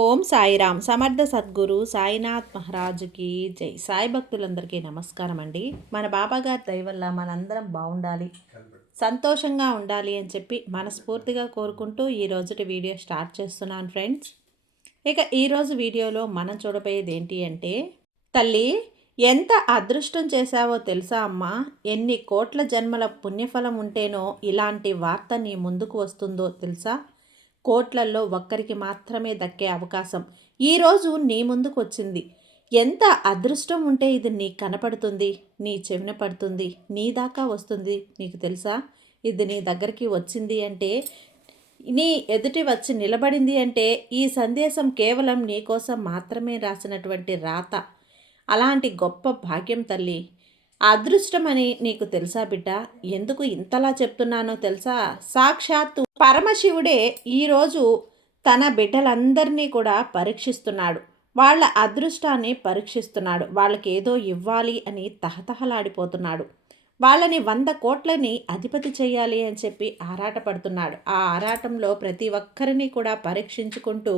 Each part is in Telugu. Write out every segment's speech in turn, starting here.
ఓం సాయిరామ్ సమర్థ సద్గురు సాయినాథ్ మహారాజుకి జై. సాయి భక్తులందరికీ నమస్కారం అండి. మన బాబాగారి దయ వల్ల మనందరం బాగుండాలి, సంతోషంగా ఉండాలి అని చెప్పి మనస్ఫూర్తిగా కోరుకుంటూ ఈ రోజుటి వీడియో స్టార్ట్ చేస్తున్నాను ఫ్రెండ్స్. ఇక ఈరోజు వీడియోలో మనం చూడబోయేది ఏంటి అంటే, తల్లి ఎంత అదృష్టం చేశావో తెలుసా అమ్మా, ఎన్ని కోట్ల జన్మల పుణ్యఫలం ఉంటేనో ఇలాంటి వార్త నీ ముందుకు వస్తుందో తెలుసా. కోట్లల్లో ఒక్కరికి మాత్రమే దక్కే అవకాశం ఈరోజు నీ ముందుకు వచ్చింది. ఎంత అదృష్టం ఉంటే ఇది నీకు కనపడుతుంది, నీ చెవిన పడుతుంది, నీ దాకా వస్తుంది. నీకు తెలుసా, ఇది నీ దగ్గరికి వచ్చింది అంటే, నీ ఎదుటి వచ్చి నిలబడింది అంటే ఈ సందేశం కేవలం నీ కోసం మాత్రమే రాసినటువంటి రాత. అలాంటి గొప్ప భాగ్యం తల్లి. అదృష్టమని నీకు తెలుసా బిడ్డ? ఎందుకు ఇంతలా చెప్తున్నానో తెలుసా? సాక్షాత్తు పరమశివుడే ఈరోజు తన బిడ్డలందరినీ కూడా పరీక్షిస్తున్నాడు. వాళ్ళ అదృష్టాన్ని పరీక్షిస్తున్నాడు. వాళ్ళకి ఏదో ఇవ్వాలి అని తహతహలాడిపోతున్నాడు. వాళ్ళని 100 కోట్లని అధిపతి చేయాలి అని చెప్పి ఆరాటపడుతున్నాడు. ఆ ఆరాటంలో ప్రతి ఒక్కరిని కూడా పరీక్షించుకుంటూ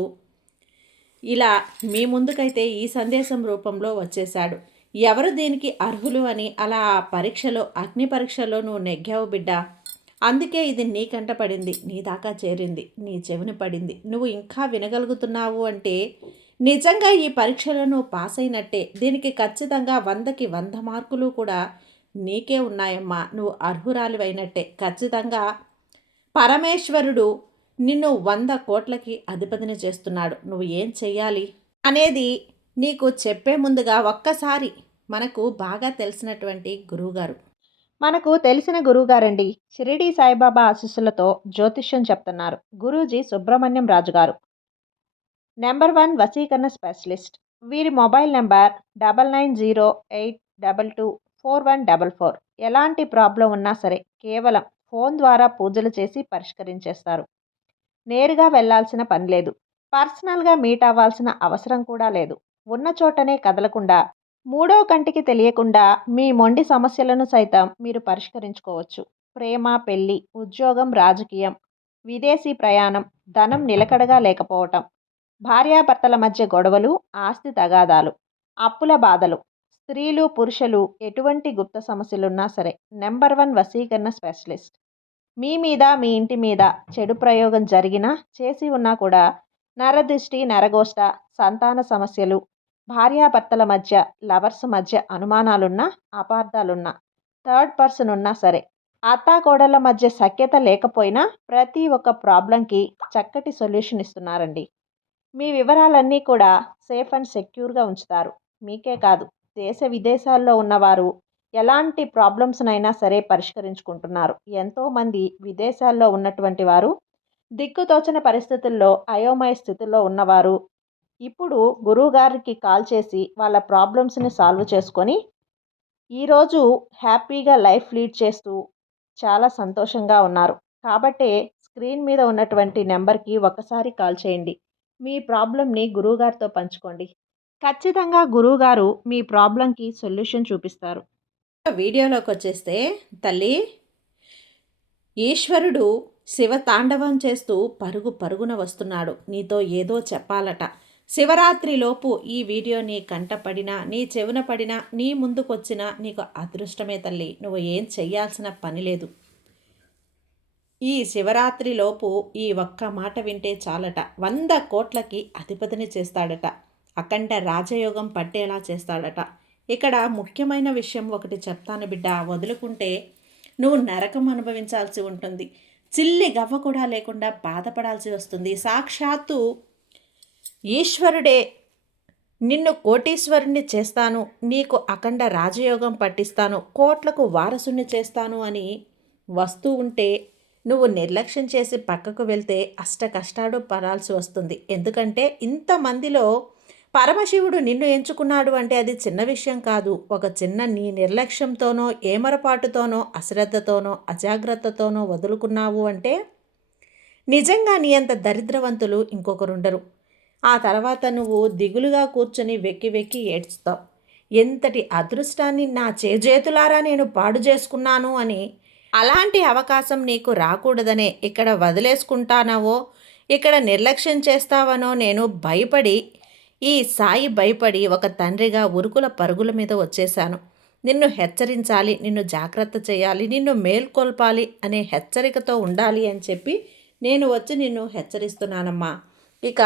ఇలా మీ ముందుకైతే ఈ సందేశం రూపంలో వచ్చేశాడు. ఎవరు దీనికి అర్హులు అని అలా పరీక్షలో, అగ్ని పరీక్షలో నువ్వు నెగ్గావు బిడ్డ. అందుకే ఇది నీ కంట పడింది, నీ దాకా చేరింది, నీ చెవిని పడింది. నువ్వు ఇంకా వినగలుగుతున్నావు అంటే నిజంగా ఈ పరీక్షలో నువ్వు పాస్ అయినట్టే. దీనికి ఖచ్చితంగా 100కి 100 మార్కులు కూడా నీకే ఉన్నాయమ్మా. నువ్వు అర్హురాలివైనట్టే. ఖచ్చితంగా పరమేశ్వరుడు నిన్ను 100 కోట్లకి అధిపతిని చేస్తున్నాడు. నువ్వు ఏం చెయ్యాలి అనేది నీకు చెప్పే ముందుగా ఒక్కసారి మనకు బాగా తెలిసినటువంటి గురువుగారు, మనకు తెలిసిన గురువుగారండి, షిరిడి సాయిబాబా ఆశీస్సులతో జ్యోతిష్యం చెప్తున్నారు గురూజీ సుబ్రహ్మణ్యం రాజు గారు, నెంబర్ 1 వశీకరణ స్పెషలిస్ట్. వీరి మొబైల్ నెంబర్ 9908224144. ఎలాంటి ప్రాబ్లం ఉన్నా సరే కేవలం ఫోన్ ద్వారా పూజలు చేసి పరిష్కరించేస్తారు. నేరుగా వెళ్లాల్సిన పని లేదు. పర్సనల్గా మీట్ అవ్వాల్సిన అవసరం కూడా లేదు. ఉన్న చోటనే కదలకుండా, మూడో కంటికి తెలియకుండా మీ మొండి సమస్యలను సైతం మీరు పరిష్కరించుకోవచ్చు. ప్రేమ, పెళ్లి, ఉద్యోగం, రాజకీయం, విదేశీ ప్రయాణం, ధనం నిలకడగా లేకపోవటం, భార్యాభర్తల మధ్య గొడవలు, ఆస్తి తగాదాలు, అప్పుల బాధలు, స్త్రీలు పురుషులు ఎటువంటి గుప్త సమస్యలున్నా సరే నెంబర్ 1 వశీకరణ స్పెషలిస్ట్. మీ మీద, మీ ఇంటి మీద చెడు ప్రయోగం జరిగినా, చేసి ఉన్నా కూడా నరదృష్టి, నరగోష్ట, సంతాన సమస్యలు, భార్యాభర్తల మధ్య, లవర్స్ మధ్య అనుమానాలున్నా, అపార్థాలున్నా, థర్డ్ పర్సన్ ఉన్నా సరే, అత్తాకోడళ్ళ మధ్య సఖ్యత లేకపోయినా ప్రతి ఒక్క ప్రాబ్లంకి చక్కటి సొల్యూషన్ ఇస్తున్నారండి. మీ వివరాలన్నీ కూడా సేఫ్ అండ్ సెక్యూర్గా ఉంచుతారు. మీకే కాదు, దేశ విదేశాల్లో ఉన్నవారు ఎలాంటి ప్రాబ్లమ్స్నైనా సరే పరిష్కరించుకుంటున్నారు. ఎంతోమంది విదేశాల్లో ఉన్నటువంటి వారు, దిక్కుతోచని పరిస్థితుల్లో అయోమయ స్థితిలో ఉన్నవారు ఇప్పుడు గురువుగారికి కాల్ చేసి వాళ్ళ ప్రాబ్లమ్స్ని సాల్వ్ చేసుకొని ఈరోజు హ్యాపీగా లైఫ్ లీడ్ చేస్తూ చాలా సంతోషంగా ఉన్నారు. కాబట్టే స్క్రీన్ మీద ఉన్నటువంటి నెంబర్కి ఒక్కసారి కాల్ చేయండి. మీ ప్రాబ్లంని గురువుగారితో పంచుకోండి. ఖచ్చితంగా గురువుగారు మీ ప్రాబ్లంకి సొల్యూషన్ చూపిస్తారు. వీడియోలోకి వచ్చేస్తే తల్లి, ఈశ్వరుడు శివ తాండవం చేస్తూ పరుగు పరుగున వస్తున్నాడు. నీతో ఏదో చెప్పాలట. శివరాత్రిలోపు ఈ వీడియో నీ కంట పడినా, నీ చెవున పడినా, నీ ముందుకొచ్చినా నీకు అదృష్టమే తల్లి. నువ్వు ఏం చెయ్యాల్సిన పని లేదు. ఈ శివరాత్రిలోపు ఈ ఒక్క మాట వింటే చాలట. 100 కోట్లకి అధిపతిని చేస్తాడట. అఖండ రాజయోగం పట్టేలా చేస్తాడట. ఇక్కడ ముఖ్యమైన విషయం ఒకటి చెప్తాను బిడ్డ. వదులుకుంటే నువ్వు నరకం అనుభవించాల్సి ఉంటుంది. చిల్లి గవ్వ కూడా లేకుండా బాధపడాల్సి వస్తుంది. సాక్షాత్తు ఈశ్వరుడే నిన్ను కోటీశ్వరుణ్ణి చేస్తాను, నీకు అఖండ రాజయోగం పట్టిస్తాను, కోట్లకు వారసుని చేస్తాను అని వస్తూ ఉంటే నువ్వు నిర్లక్ష్యం చేసి పక్కకు వెళ్తే అష్ట కష్టాలు పడాల్సి వస్తుంది. ఎందుకంటే ఇంతమందిలో పరమశివుడు నిన్ను ఎంచుకున్నాడు అంటే అది చిన్న విషయం కాదు. ఒక చిన్న నీ నిర్లక్ష్యంతోనో, ఏమరపాటుతోనో, అశ్రద్ధతోనో, అజాగ్రత్తతోనో వదులుకున్నావు అంటే నిజంగా నీ అంత దరిద్రవంతులు ఇంకొకరుండరు. ఆ తర్వాత నువ్వు దిగులుగా కూర్చొని వెక్కి వెక్కి ఏడ్చుతావు. ఎంతటి అదృష్టాన్ని నా చేజేతులారా నేను పాడు చేసుకున్నాను అని. అలాంటి అవకాశం నీకు రాకూడదనే ఇక్కడ వదిలేసుకుంటానవో, ఇక్కడ నిర్లక్ష్యం చేస్తావనో నేను భయపడి, ఈ సాయి భయపడి ఒక తండ్రిగా ఉరుకుల పరుగుల మీద వచ్చేశాను. నిన్ను హెచ్చరించాలి, నిన్ను జాగ్రత్త చేయాలి, నిన్ను మేల్కొల్పాలి అనే హెచ్చరికతో ఉండాలి అని చెప్పి నేను వచ్చి నిన్ను హెచ్చరిస్తున్నానమ్మా. ఇక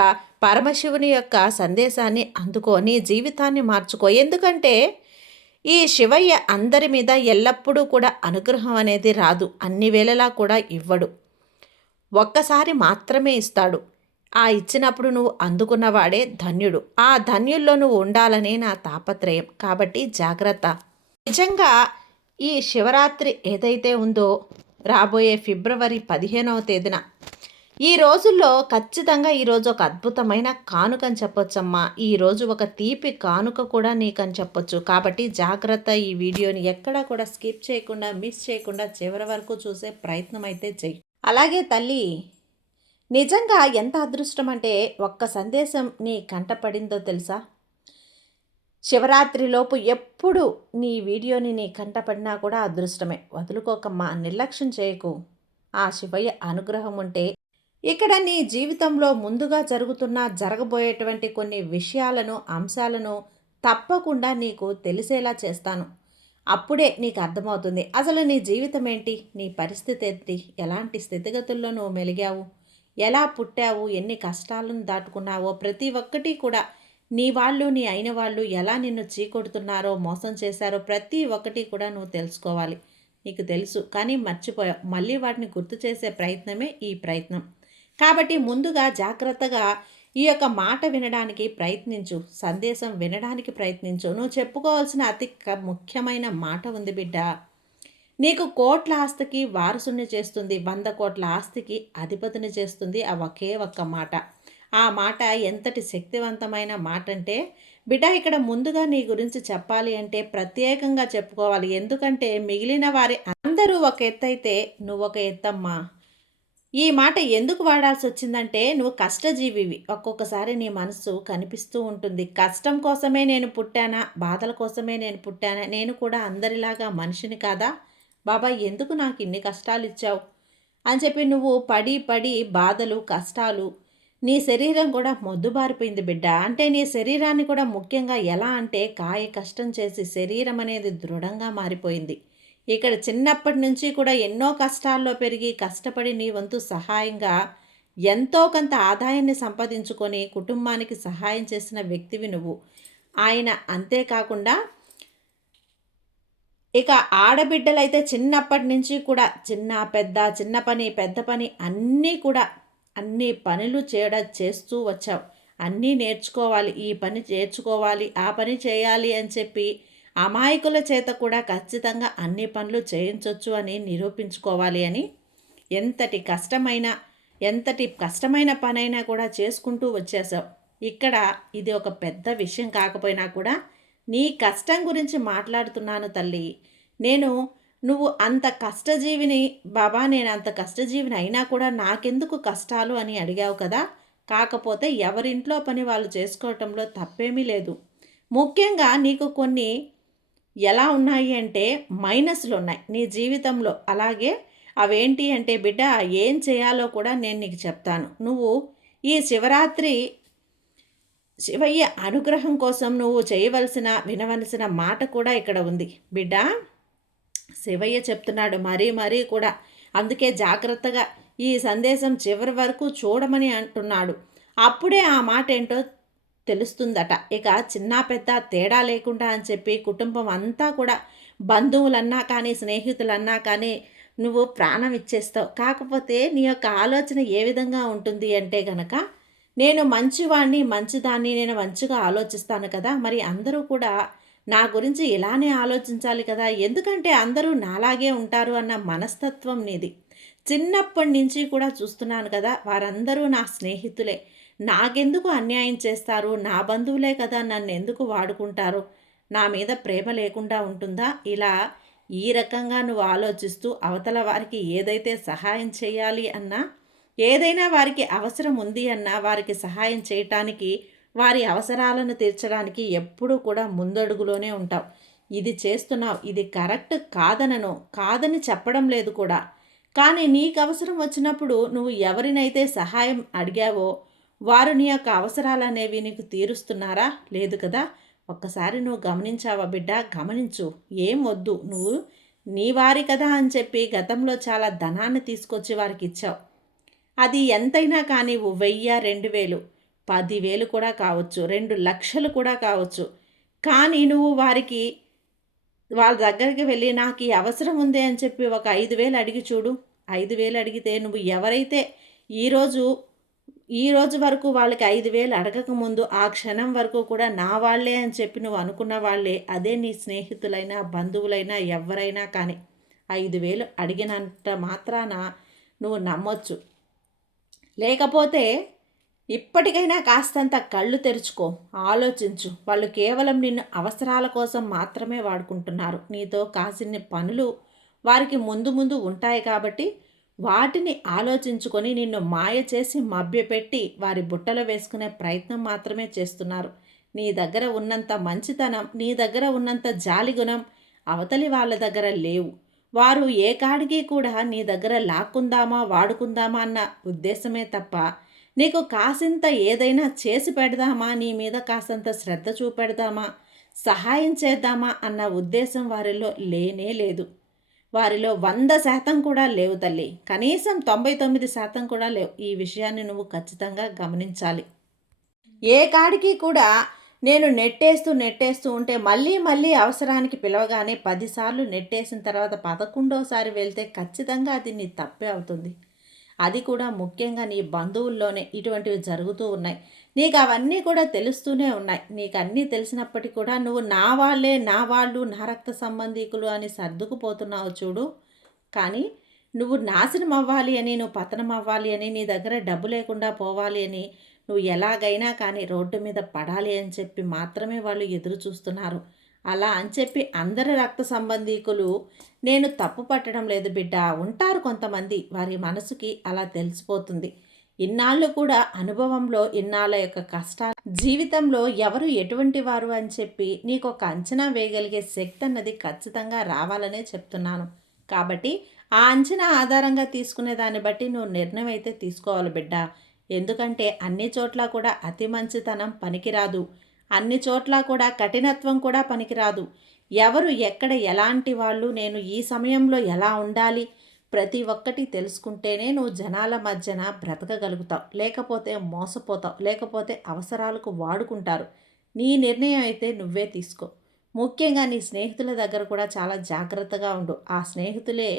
పరమశివుని యొక్క సందేశాన్ని అందుకో, నీ జీవితాన్ని మార్చుకో. ఎందుకంటే ఈ శివయ్య అందరి మీద ఎల్లప్పుడూ కూడా అనుగ్రహం అనేది రాదు, అన్ని వేళలా కూడా ఇవ్వడు. ఒక్కసారి మాత్రమే ఇస్తాడు. ఆ ఇచ్చినప్పుడు నువ్వు అందుకున్నవాడే ధన్యుడు. ఆ ధన్యుల్లో నువ్వు ఉండాలనే నా తాపత్రయం. కాబట్టి జాగ్రత్త. నిజంగా ఈ శివరాత్రి ఏదైతే ఉందో రాబోయే ఫిబ్రవరి 15వ తేదీన, ఈ రోజుల్లో ఖచ్చితంగా ఈరోజు ఒక అద్భుతమైన కానుకని చెప్పొచ్చమ్మా. ఈరోజు ఒక తీపి కానుక కూడా నీకని చెప్పొచ్చు. కాబట్టి జాగ్రత్త. ఈ వీడియోని ఎక్కడా కూడా స్కిప్ చేయకుండా, మిస్ చేయకుండా చివరి వరకు చూసే ప్రయత్నం అయితే చెయ్యి. అలాగే తల్లి, నిజంగా ఎంత అదృష్టం అంటే ఒక్క సందేశం నీ కంట పడిందో తెలుసా? శివరాత్రిలోపు ఎప్పుడు నీ వీడియోని నీ కంట పడినా కూడా అదృష్టమే. వదులుకోకమ్మా, నిర్లక్ష్యం చేయకు. ఆ శివయ్య అనుగ్రహం ఉంటే ఇక్కడ నీ జీవితంలో ముందుగా జరగబోయేటువంటి కొన్ని విషయాలను, అంశాలను తప్పకుండా నీకు తెలిసేలా చేస్తాను. అప్పుడే నీకు అర్థమవుతుంది అసలు నీ జీవితం ఏంటి, నీ పరిస్థితి ఏంటి, ఎలాంటి స్థితిగతుల్లో నువ్వు మెలిగావు, ఎలా పుట్టావు, ఎన్ని కష్టాలను దాటుకున్నావో ప్రతి ఒక్కటి కూడా, నీ వాళ్ళు, నీ అయిన వాళ్ళు ఎలా నిన్ను చీకొడుతున్నారో, మోసం చేశారో ప్రతి ఒక్కటి కూడా నువ్వు తెలుసుకోవాలి. నీకు తెలుసు కానీ మర్చిపోయావు. మళ్ళీ వాటిని గుర్తు చేసే ప్రయత్నమే ఈ ప్రయత్నం. కాబట్టి ముందుగా జాగ్రత్తగా ఈ యొక్క మాట వినడానికి ప్రయత్నించు, సందేశం వినడానికి ప్రయత్నించు. నువ్వు చెప్పుకోవాల్సిన అతి ముఖ్యమైన మాట ఉంది బిడ్డ. నీకు కోట్ల ఆస్తికి వారసుని చేస్తుంది, 100 కోట్ల ఆస్తికి అధిపతిని చేస్తుంది ఆ ఒకే ఒక్క మాట. ఆ మాట ఎంతటి శక్తివంతమైన మాట అంటే బిడ్డ, ఇక్కడ ముందుగా నీ గురించి చెప్పాలి అంటే ప్రత్యేకంగా చెప్పుకోవాలి. ఎందుకంటే మిగిలిన వారి అందరూ ఒక ఎత్తైతే నువ్వు ఒక ఎత్తమ్మా. ఈ మాట ఎందుకు వాడాల్సి వచ్చిందంటే నువ్వు కష్టజీవివి. ఒక్కొక్కసారి నీ మనసు కనిపిస్తూ ఉంటుంది. కష్టం కోసమే నేను పుట్టానా, బాధల కోసమే నేను పుట్టానా, నేను కూడా అందరిలాగా మనిషిని కాదా బాబా, ఎందుకు నాకు ఇన్ని కష్టాలు ఇచ్చావు అని చెప్పి నువ్వు పడి పడి బాధలు, కష్టాలు, నీ శరీరం కూడా మొద్దుబారిపోయింది బిడ్డ. అంటే నీ శరీరాన్ని కూడా ముఖ్యంగా ఎలా అంటే కాయ కష్టం చేసి శరీరం అనేది దృఢంగా మారిపోయింది. ఇక్కడ చిన్నప్పటి నుంచి కూడా ఎన్నో కష్టాల్లో పెరిగి కష్టపడి నీ వంతు సహాయంగా ఎంతో కొంత ఆదాయాన్ని సంపాదించుకొని కుటుంబానికి సహాయం చేసిన వ్యక్తివి నువ్వు. ఆయన అంతేకాకుండా ఇక ఆడబిడ్డలైతే చిన్నప్పటి నుంచి కూడా చిన్న పెద్ద, చిన్న పని పెద్ద పని అన్నీ కూడా అన్ని పనులు చేస్తూ వచ్చావు. అన్నీ నేర్చుకోవాలి, ఈ పని నేర్చుకోవాలి, ఆ పని చేయాలి అని చెప్పి అమాయకుల చేత కూడా ఖచ్చితంగా అన్ని పనులు చేయించవచ్చు అని నిరూపించుకోవాలి అని ఎంతటి కష్టమైన పనైనా కూడా చేసుకుంటూ వచ్చేసావు. ఇక్కడ ఇది ఒక పెద్ద విషయం కాకపోయినా కూడా నీ కష్టం గురించి మాట్లాడుతున్నాను తల్లి. నువ్వు అంత కష్టజీవిని బాబా, నేను అంత కష్టజీవిని అయినా కూడా నాకెందుకు కష్టాలు అని అడిగావు కదా. కాకపోతే ఎవరింట్లో పని వాళ్ళు చేసుకోవటంలో తప్పేమీ లేదు. ముఖ్యంగా నీకు కొన్ని ఎలా ఉన్నాయి అంటే మైనస్లు ఉన్నాయి నీ జీవితంలో. అలాగే అవేంటి అంటే బిడ్డ, ఏం చేయాలో కూడా నేను నీకు చెప్తాను. నువ్వు ఈ శివరాత్రి శివయ్య అనుగ్రహం కోసం నువ్వు వినవలసిన మాట కూడా ఇక్కడ ఉంది బిడ్డ. శివయ్య చెప్తున్నాడు మరీ కూడా. అందుకే జాగ్రత్తగా ఈ సందేశం చివరి వరకు చూడమని అంటున్నాడు. అప్పుడే ఆ మాట ఏంటో తెలుస్తుందట. ఇక చిన్న పెద్ద తేడా లేకుండా అని చెప్పి కుటుంబం అంతా కూడా, బంధువులన్నా కానీ స్నేహితులన్నా కానీ నువ్వు ప్రాణం ఇచ్చేస్తావు. కాకపోతే నీ యొక్క ఆలోచన ఏ విధంగా ఉంటుంది అంటే గనక, నేను మంచివాణ్ణి, మంచిదాన్ని, నేను మంచిగా ఆలోచిస్తాను కదా, మరి అందరూ కూడా నా గురించి ఇలానే ఆలోచించాలి కదా, ఎందుకంటే అందరూ నాలాగే ఉంటారు అన్న మనస్తత్వం నీది. చిన్నప్పటి నుంచి కూడా చూస్తున్నాను కదా, వారందరూ నా స్నేహితులే, నాకెందుకు అన్యాయం చేస్తారు, నా బంధువులే కదా, నన్ను ఎందుకు వాడుకుంటారు, నా మీద ప్రేమ లేకుండా ఉంటుందా, ఇలా ఈ రకంగా నువ్వు ఆలోచిస్తూ అవతల వారికి ఏదైతే సహాయం చేయాలి అన్నా, ఏదైనా వారికి అవసరం ఉంది అన్నా వారికి సహాయం చేయటానికి, వారి అవసరాలను తీర్చడానికి ఎప్పుడూ కూడా ముందడుగులోనే ఉంటావు. ఇది చేస్తున్నావు, ఇది కరెక్ట్ కాదని చెప్పడం లేదు కూడా. కానీ నీకు అవసరం వచ్చినప్పుడు నువ్వు ఎవరినైతే సహాయం అడిగావో వారు నీ యొక్క అవసరాలనేవి నీకు తీరుస్తున్నారా? లేదు కదా. ఒక్కసారి నువ్వు గమనించావా బిడ్డ? గమనించు. ఏం వద్దు, నువ్వు నీ వారి కదా అని చెప్పి గతంలో చాలా ధనాన్ని తీసుకొచ్చి వారికి ఇచ్చావు. అది ఎంతైనా కానీ 1000, 2000, 10,000 కూడా కావచ్చు, 2,00,000 కూడా కావచ్చు. కానీ నువ్వు వారికి వాళ్ళ దగ్గరికి వెళ్ళి నాకు ఈ అవసరం ఉంది అని చెప్పి ఒక 5,000 అడిగి చూడు. 5,000 అడిగితే నువ్వు ఎవరైతే ఈరోజు ఈరోజు వరకు వాళ్ళకి 5,000 అడగకముందు ఆ క్షణం వరకు కూడా నా వాళ్ళే అని చెప్పి నువ్వు అనుకున్న వాళ్ళే, అదే నీ స్నేహితులైనా బంధువులైనా ఎవరైనా కానీ 5,000 అడిగినంత మాత్రాన నువ్వు నమ్మొచ్చు. లేకపోతే ఇప్పటికైనా కాస్తంత కళ్ళు తెరుచుకో, ఆలోచించు. వాళ్ళు కేవలం నిన్ను అవసరాల కోసం మాత్రమే వాడుకుంటున్నారు. నీతో కాసిన్ని పనులు వారికి ముందు ముందు ఉంటాయి కాబట్టి వాటిని ఆలోచించుకొని నిన్ను మాయ చేసి మభ్యపెట్టి వారి బుట్టలో వేసుకునే ప్రయత్నం మాత్రమే చేస్తున్నారు. నీ దగ్గర ఉన్నంత మంచితనం, నీ దగ్గర ఉన్నంత జాలిగుణం అవతలి వాళ్ళ దగ్గర లేవు. వారు ఏ కాడికి కూడా నీ దగ్గర లాక్కుందామా వాడుకుందామా అన్న ఉద్దేశమే తప్ప నీకు కాసింత ఏదైనా చేసి పెడదామా, నీ మీద కాసంత శ్రద్ధ చూపెడదామా, సహాయం చేద్దామా అన్న ఉద్దేశం వారిలో లేనే లేదు. వారిలో 100% కూడా లేవు తల్లి. కనీసం 99% కూడా లేవు. ఈ విషయాన్ని నువ్వు ఖచ్చితంగా గమనించాలి. ఏ కాడికి కూడా నేను నెట్టేస్తూ ఉంటే మళ్ళీ మళ్ళీ అవసరానికి పిలవగానే 10 సార్లు నెట్టేసిన తర్వాత 11వ వెళ్తే ఖచ్చితంగా అది నీ తప్పే అవుతుంది. అది కూడా ముఖ్యంగా నీ బంధువుల్లోనే ఇటువంటివి జరుగుతూ ఉన్నాయి. నీకు అవన్నీ కూడా తెలుస్తూనే ఉన్నాయి. నీకు అన్నీ తెలిసినప్పటికీ కూడా నువ్వు నా వాళ్ళే, నా వాళ్ళు, నా రక్త సంబంధీకులు అని సర్దుకుపోతున్నావు చూడు. కానీ నువ్వు నాశనం అవ్వాలి అని, నువ్వు పతనం అవ్వాలి అని, నీ దగ్గర డబ్బు లేకుండా పోవాలి అని, నువ్వు ఎలాగైనా కానీ రోడ్డు మీద పడాలి అని చెప్పి మాత్రమే వాళ్ళు ఎదురు చూస్తున్నారు. అలా అని చెప్పి అందరి రక్త సంబంధీకులు నేను తప్పు పట్టడం లేదు బిడ్డ. ఉంటారు కొంతమంది, వారి మనసుకి అలా తెలిసిపోతుంది. ఇన్నాళ్ళు కూడా అనుభవంలో ఇన్నాళ్ళ యొక్క కష్టాలు జీవితంలో ఎవరు ఎటువంటి వారు అని చెప్పి నీకు ఒక అంచనా వేయగలిగే శక్తి అన్నది ఖచ్చితంగా రావాలనే చెప్తున్నాను. కాబట్టి ఆ అంచనా ఆధారంగా తీసుకునే దాన్ని బట్టి నువ్వు నిర్ణయం అయితే తీసుకోవాలి బిడ్డ. ఎందుకంటే అన్ని చోట్ల కూడా అతి మంచితనం పనికిరాదు. అన్ని చోట్ల కూడా కఠినత్వం కూడా పనికిరాదు. ఎవరు ఎక్కడ ఎలాంటి వాళ్ళు, నేను ఈ సమయంలో ఎలా ఉండాలి, ప్రతి ఒక్కటి తెలుసుకుంటేనే నువ్వు జనాల మధ్యన బ్రతకగలుగుతావు. లేకపోతే మోసపోతావు, లేకపోతే అవసరాలకు వాడుకుంటారు. నీ నిర్ణయం అయితే నువ్వే తీసుకో. ముఖ్యంగా నీ స్నేహితుల దగ్గర కూడా చాలా జాగ్రత్తగా ఉండు. ఆ స్నేహితులే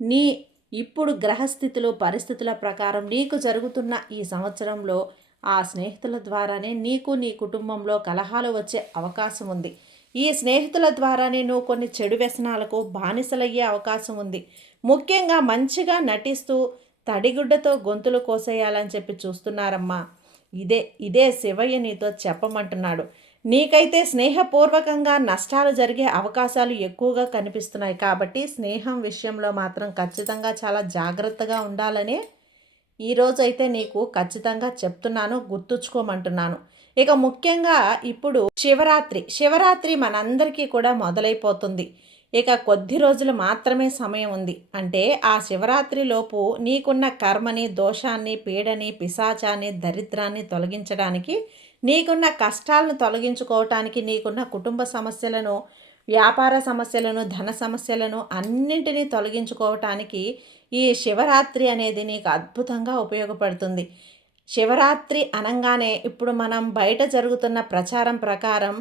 నీ ఇప్పుడు గ్రహస్థితులు పరిస్థితుల ప్రకారం నీకు జరుగుతున్న ఈ సంవత్సరంలో ఆ స్నేహితుల ద్వారానే నీకు నీ కుటుంబంలో కలహాలు వచ్చే అవకాశం ఉంది. ఈ స్నేహితుల ద్వారానే నువ్వు కొన్ని చెడు వ్యసనాలకు బానిసలయ్యే అవకాశం ఉంది. ముఖ్యంగా మంచిగా నటిస్తూ తడిగుడ్డతో గొంతులు కోసేయాలని చెప్పి చూస్తున్నారమ్మా. ఇదే శివయ్య నీతో చెప్పమంటున్నాడు. నీకైతే స్నేహపూర్వకంగా నష్టాలు జరిగే అవకాశాలు ఎక్కువగా కనిపిస్తున్నాయి. కాబట్టి స్నేహం విషయంలో మాత్రం ఖచ్చితంగా చాలా జాగ్రత్తగా ఉండాలని ఈరోజైతే నీకు ఖచ్చితంగా చెప్తున్నాను, గుర్తుంచుకోమంటున్నాను. ఇక ముఖ్యంగా ఇప్పుడు శివరాత్రి మనందరికీ కూడా మొదలైపోతుంది. ఇక కొద్ది రోజులు మాత్రమే సమయం ఉంది. అంటే ఆ శివరాత్రిలోపు నీకున్న కర్మని, దోషాన్ని, పీడని, పిశాచాన్ని, దరిద్రాన్ని తొలగించడానికి, నీకున్న కష్టాలను తొలగించుకోవటానికి, నీకున్న కుటుంబ సమస్యలను, వ్యాపార సమస్యలను, ధన సమస్యలను అన్నింటినీ తొలగించుకోవటానికి ఈ శివరాత్రి అనేది నీకు అద్భుతంగా ఉపయోగపడుతుంది. శివరాత్రి అనగానే ఇప్పుడు మనం బయట జరుగుతున్న ప్రచారం ప్రకారం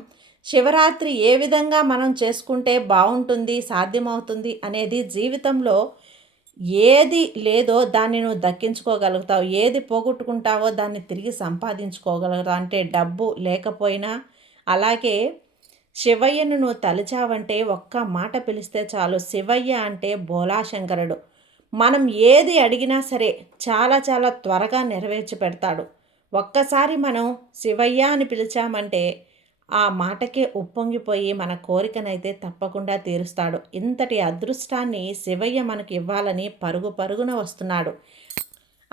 శివరాత్రి ఏ విధంగా మనం చేసుకుంటే బాగుంటుంది, సాధ్యమవుతుంది అనేది జీవితంలో ఏది లేదో దాన్ని నువ్వు దక్కించుకోగలుగుతావు. ఏది పోగొట్టుకుంటావో దాన్ని తిరిగి సంపాదించుకోగలుగుతావు. అంటే డబ్బు లేకపోయినా. అలాగే శివయ్యను నువ్వు తలిచావంటే ఒక్క మాట పిలిస్తే చాలు. శివయ్య అంటే బోలాశంకరుడు. మనం ఏది అడిగినా సరే చాలా చాలా త్వరగా నెరవేర్చి పెడతాడు. ఒక్కసారి మనం శివయ్య అని పిలిచామంటే ఆ మాటకే ఉప్పొంగిపోయి మన కోరికనైతే తప్పకుండా తీరుస్తాడు. ఇంతటి అదృష్టాన్ని శివయ్య మనకి ఇవ్వాలని పరుగు పరుగున వస్తున్నాడు.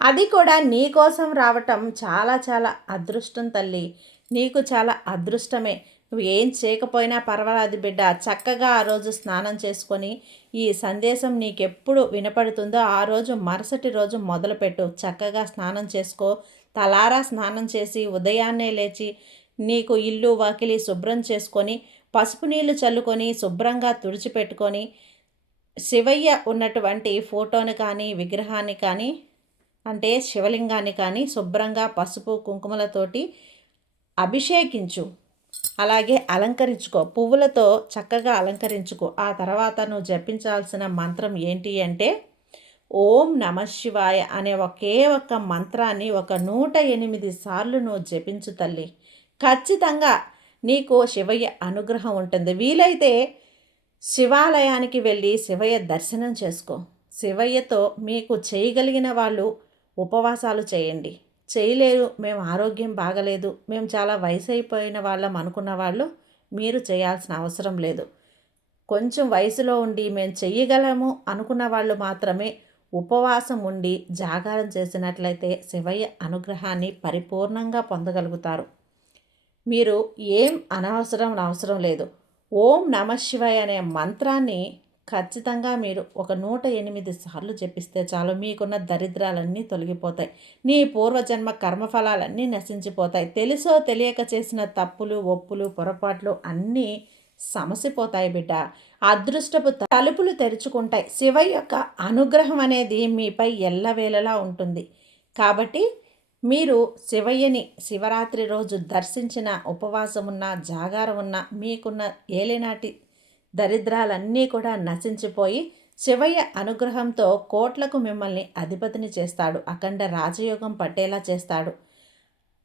అది కూడా నీ కోసం రావటం చాలా చాలా అదృష్టం తల్లి. నీకు చాలా అదృష్టమే. నువ్వు ఏం చేయకపోయినా పర్వాలేదు బిడ్డ. చక్కగా ఆ రోజు స్నానం చేసుకొని ఈ సందేశం నీకెప్పుడు వినపడుతుందో ఆ రోజు మరుసటి రోజు మొదలుపెట్టు. చక్కగా స్నానం చేసుకో. తలారా స్నానం చేసి ఉదయాన్నే లేచి నీకు ఇల్లు వాకిలి శుభ్రం చేసుకొని పసుపు నీళ్లు చల్లుకొని శుభ్రంగా తుడిచిపెట్టుకొని శివయ్య ఉన్నటువంటి ఫోటోని కానీ విగ్రహాన్ని కానీ అంటే శివలింగాన్ని కానీ శుభ్రంగా పసుపు కుంకుమలతోటి అభిషేకించు. అలాగే అలంకరించుకో. పువ్వులతో చక్కగా అలంకరించుకో. ఆ తర్వాత నువ్వు జపించాల్సిన మంత్రం ఏంటి అంటే ఓం నమఃశివాయ అనే ఒకే ఒక్క మంత్రాన్ని ఒక 108 సార్లు నువ్వు జపించు తల్లి. ఖచ్చితంగా నీకు శివయ్య అనుగ్రహం ఉంటుంది. వీలైతే శివాలయానికి వెళ్ళి శివయ్య దర్శనం చేసుకో. శివయ్యతో మీకు చేయగలిగిన వాళ్ళు ఉపవాసాలు చేయండి. చేయలేరు, మేము ఆరోగ్యం బాగలేదు, మేము చాలా వయసు అయిపోయిన వాళ్ళం అనుకున్న వాళ్ళు మీరు చేయాల్సిన అవసరం లేదు. కొంచెం వయసులో ఉండి మేము చెయ్యగలము అనుకున్న వాళ్ళు మాత్రమే ఉపవాసం ఉండి జాగారం చేసినట్లయితే శివయ్య అనుగ్రహాన్ని పరిపూర్ణంగా పొందగలుగుతారు. మీరు ఏం అవసరం లేదు. ఓం నమఃశివాయ అనే మంత్రాన్ని ఖచ్చితంగా మీరు ఒక 108 సార్లు జపిస్తే చాలు. మీకున్న దరిద్రాలన్నీ తొలగిపోతాయి. నీ పూర్వజన్మ కర్మఫలాలన్నీ నశించిపోతాయి. తెలుసో తెలియక చేసిన తప్పులు ఒప్పులు పొరపాట్లు అన్నీ సమసిపోతాయి బిడ్డ. అదృష్టపు తలుపులు తెరుచుకుంటాయి. శివ యొక్క అనుగ్రహం అనేది మీపై ఎల్లవేళలా ఉంటుంది. కాబట్టి మీరు శివయ్యని శివరాత్రి రోజు దర్శించిన ఉపవాసం ఉన్న జాగారం ఉన్న మీకున్న ఏలినాటి దరిద్రాలన్నీ కూడా నశించిపోయి శివయ్య అనుగ్రహంతో కోట్లకు మిమ్మల్ని అధిపతిని చేస్తాడు. అఖండ రాజయోగం పట్టేలా చేస్తాడు.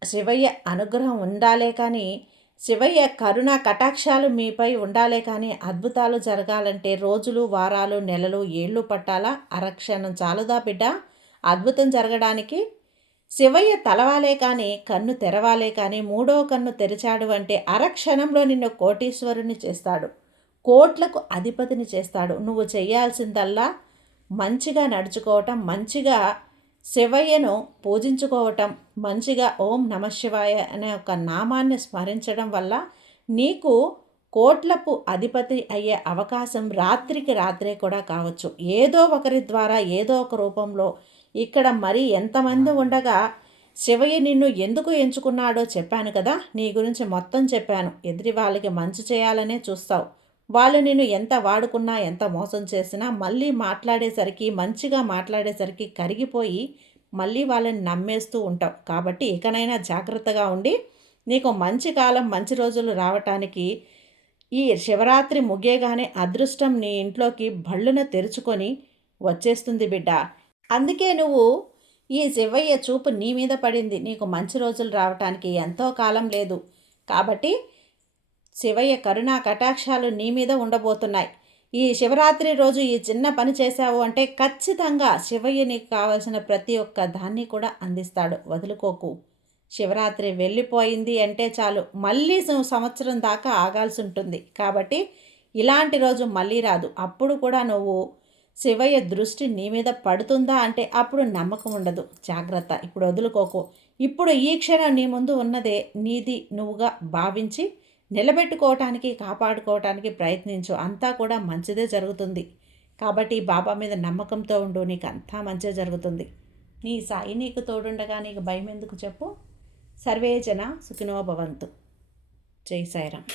శివయ్య అనుగ్రహం ఉండాలే కానీ శివయ్య కరుణ కటాక్షాలు మీపై ఉండాలే కానీ అద్భుతాలు జరగాలంటే రోజులు వారాలు నెలలు ఏళ్ళు పట్టాలా? అరక్షణం చాలుదా బిడ్డ అద్భుతం జరగడానికి? శివయ్య తలవాలే కానీ కన్ను తెరవాలే కానీ మూడో కన్ను తెరిచాడు అంటే అరక్షణంలో నిన్ను కోటీశ్వరుని చేస్తాడు. కోట్లకు అధిపతిని చేస్తాడు. నువ్వు చేయాల్సిందల్లా మంచిగా నడుచుకోవటం, మంచిగా శివయ్యను పూజించుకోవటం, మంచిగా ఓం నమఃశివాయ అనే ఒక నామాన్ని స్మరించడం వల్ల నీకు కోట్లపు అధిపతి అయ్యే అవకాశం రాత్రికి రాత్రే కూడా కావచ్చు. ఏదో ఒకరి ద్వారా ఏదో ఒక రూపంలో ఇక్కడ మరి ఎంతమంది ఉండగా శివయ్య నిన్ను ఎందుకు ఎంచుకున్నాడో చెప్పాను కదా. నీ గురించి మొత్తం చెప్పాను. ఎదుటి వాళ్ళకి మంచి చేయాలనే చూస్తావు. వాళ్ళు నిన్ను ఎంత వాడుకున్నా ఎంత మోసం చేసినా మళ్ళీ మాట్లాడేసరికి మంచిగా మాట్లాడేసరికి కరిగిపోయి మళ్ళీ వాళ్ళని నమ్మేస్తూ ఉంటావు. కాబట్టి ఇకనైనా జాగ్రత్తగా ఉండి నీకు మంచి కాలం మంచి రోజులు రావటానికి ఈ శివరాత్రి ముగియగానే అదృష్టం నీ ఇంట్లోకి భళ్ళున తెరుచుకొని వచ్చేస్తుంది బిడ్డ. అందుకే నువ్వు ఈ శివయ్య చూపు నీ మీద పడింది. నీకు మంచి రోజులు రావటానికి ఎంతో కాలం లేదు. కాబట్టి శివయ్య కరుణా కటాక్షాలు నీ మీద ఉండబోతున్నాయి. ఈ శివరాత్రి రోజు ఈ చిన్న పని చేశావు అంటే ఖచ్చితంగా శివయ్య నీకు కావాల్సిన ప్రతి ఒక్క దాన్ని కూడా అందిస్తాడు. వదులుకోకు. శివరాత్రి వెళ్ళిపోయింది అంటే చాలు, మళ్ళీ సంవత్సరం దాకా ఆగాల్సి ఉంటుంది. కాబట్టి ఇలాంటి రోజు మళ్ళీ రాదు. అప్పుడు కూడా నువ్వు శివయ్య దృష్టి నీ మీద పడుతుందా అంటే అప్పుడు నమ్మకం ఉండదు. జాగ్రత్త. ఇప్పుడు వదులుకోకు. ఇప్పుడు ఈ క్షణం నీ ముందు ఉన్నదే నీది నువ్వుగా భావించి నిలబెట్టుకోవటానికి కాపాడుకోవటానికి ప్రయత్నించు. అంతా కూడా మంచిదే జరుగుతుంది. కాబట్టి బాబా మీద నమ్మకంతో ఉండు. నీకు అంతా మంచిగా జరుగుతుంది. నీ సాయి నీకు తోడుండగా నీకు భయం ఎందుకు చెప్పు. సర్వే జన సుఖినో భవంతు. జై సాయిరామ్.